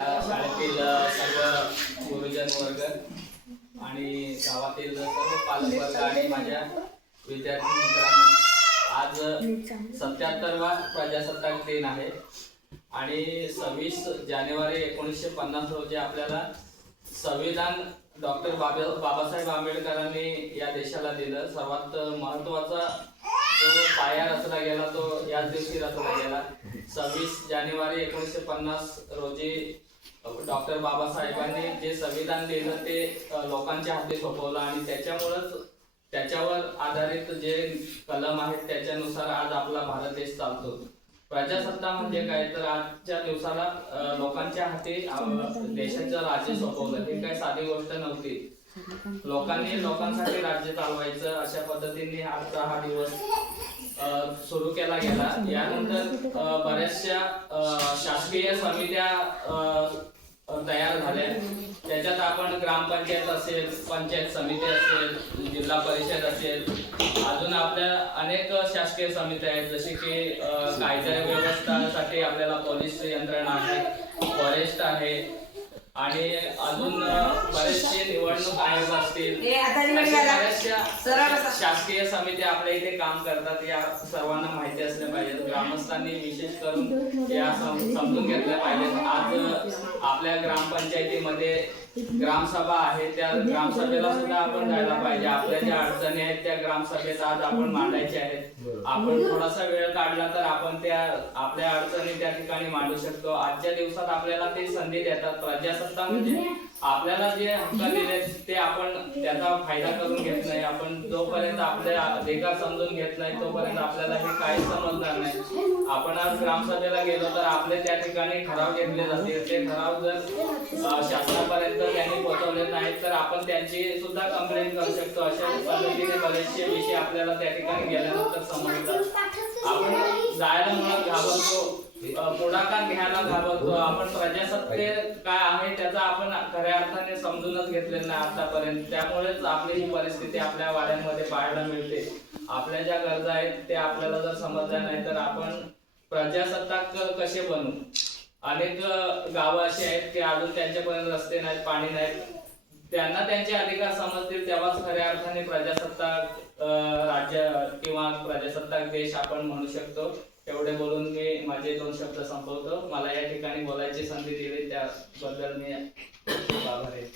शाळेतील सर्व गुरुजन वर्ग आणि गावातील सर्व पालक वर्ग आणि माझ्या विद्यार्थी मित्रांनो, आज 77वा प्रजासत्ताक दिन आहे आणि 26 जानेवारी 1950 रोजी आपल्याला संविधान डॉक्टर बाबासाहेब आंबेडकरांनी या देशाला दिलं. सर्वात महत्त्वाचा जो पाया रचला गेला तो याच दिवशी रचला गेला. 26 जानेवारी 1950 रोजी डॉक्टर बाबासाहेबांनी जे संविधान दिलं ते लोकांच्या हाती सोपवलं आणि त्याच्यावर आधारित जे कलम आहेत त्याच्यानुसार आज आपला भारत देश चालतो. प्रजासत्ता म्हणजे काय, तर आजच्या दिवसाला लोकांच्या हाती देशाचं राज्य सोपवलं. ही काही साधी गोष्ट नव्हती. लोकांनी लोकांसाठी राज्य चालवायचं अशा पद्धतीने आजचा हा दिवस सुरू केला गेला. यानंतर बऱ्याचशा शासकीय समित्या तयार झाल्या. त्याच्यात आपण ग्रामपंचायत असेल, पंचायत समिती असेल, जिल्हा परिषद असेल, अजून आपल्या अनेक शासकीय समित्या आहेत. जसे की कायदा व्यवस्थेसाठी आपल्याला पोलीस यंत्रणा आहे, फॉरेस्ट आहे आणि अजून बरेचसे निवडणूक आयोग असतील. बऱ्याचशा शासकीय समित्या आपल्या इथे काम करतात. या सर्वांना माहिती असल्या पाहिजे. ग्रामस्थांनी विशेष करून या समजून घेतल्या पाहिजेत. आज आपल्या ग्रामपंचायतीमध्ये ग्रामसभा आहे, त्या ग्रामसभेला सुद्धा आपण जायला पाहिजे. आपल्या ज्या अडचणी आहेत त्या ग्रामसभेत आज आपण मांडायच्या आहेत. आपण थोडासा वेळ काढला तर आपण त्या आपल्या अडचणी त्या ठिकाणी मांडू शकतो. आजच्या दिवसात आपल्याला ते संधी देतात. प्रजासत्ता म्हणजे आपल्याला जे हक्क दिले ते आपण त्याचा फायदा करून घेत नाही. आपण जोपर्यंत आपले अधिकार समजून घेत नाही तोपर्यंत आपल्याला हे काही समजणार नाही. आपण आज ग्रामसभेला गेलो तर आपले त्या ठिकाणी ठराव घेतले जातील. ते ठराव जर शासनापर्यंत त्यांनी पोहोचवले नाहीत तर आपण त्यांची सुद्धा कंप्लेंट करू शकतो. अशा पद्धतीने बरेचसे विषय आपल्याला त्या ठिकाणी गेल्यानंतर समजतात. आपण जायला मुळात घाबरतो, पुढाकार घ्यायला घाबरतो. आपण प्रजासत्ते काय आहे त्याचा आपण खऱ्या अर्थाने समजूनच घेतलेलं नाही आतापर्यंत. त्यामुळेच आपली ही परिस्थिती आपल्या वाड्यांमध्ये पाहायला मिळते. आपल्या ज्या गरजा आहेत ते आपल्याला जर समजल्या नाही तर आपण प्रजासत्ताक कसे बनवू. अनेक गावं अशी आहेत की अजून त्यांच्यापर्यंत रस्ते नाहीत, पाणी नाहीत. त्यांना त्यांचे अधिकार समजतील तेव्हाच खऱ्या अर्थाने प्रजासत्ताक राज्य किंवा प्रजासत्ताक देश आपण म्हणू शकतो. एवढे बोलून मी माझे 2 शब्द संपवतो. मला या ठिकाणी बोलायची संधी दिली त्याबद्दल मी खूप आभारी आहे.